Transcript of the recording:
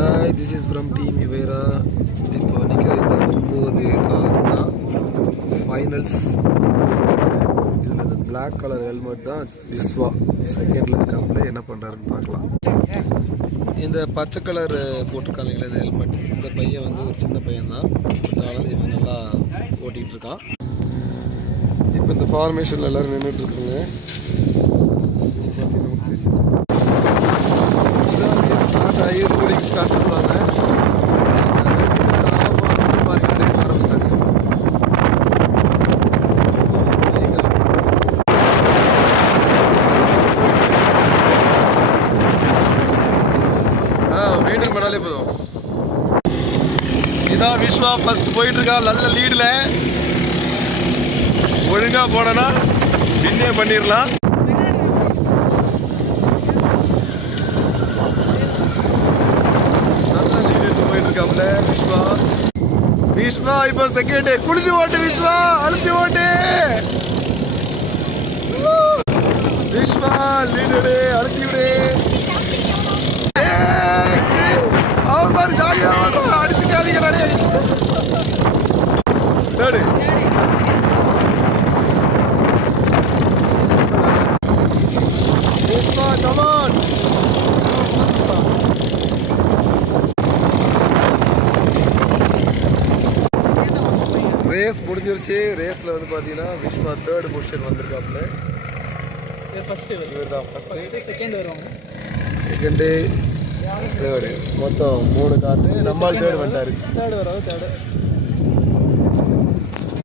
Hi, this is from team இவேரா. இப்போ நிற்கிற இந்த 9 கார் தான் ஃபைனல்ஸ். இதில் இந்த பிளாக் கலர் ஹெல்மெட் தான் விஸ்வா செகண்டில் இருக்காப்புல. என்ன பண்ணுறாருன்னு பார்க்கலாம். இந்த பச்சை கலர் போட்டிருக்காங்களே இந்த ஹெல்மெட், இந்த பையன் வந்து ஒரு சின்ன பையன் தான். அதனால் இவன் நல்லா ஓட்டிகிட்டு இருக்கான். இப்போ இந்த ஃபார்மேஷனில் எல்லோரும் நின்றுட்டு இருக்குங்க. ஸ்டார்ட் பண்ணுவாங்க. மெயின்டைன் பண்ணாலே போதும். இதான் விஸ்வா ஃபர்ஸ்ட் போயிட்டு இருக்கா நல்ல லீடில். ஒழுங்கா போனா வின்னே பண்ணிடலாம். விஸ்வா இப்போ செகண்ட். குளிச்சு ஓட்டு விஸ்வா, அழுத்தி ஓட்டு விஸ்வா. லீடரு அழுத்தி விடு. அவன் மாதிரி ஜாலியா அடிச்சுக்காதீங்க. Third Vishwa, come on. ரேஸ் முடிஞ்சிருச்சு. ரேஸில் வந்து பார்த்தீங்கன்னா விஸ்வா தேர்ட் பொசிஷன் வந்திருக்காப்புல. இவர் தான் ஃபஸ்ட்டு, செகண்டு, தேர்டு. மொத்தம் 3 கார்டு. நம்மால் தேர்டு வந்துட்டாரு. தேர்டு.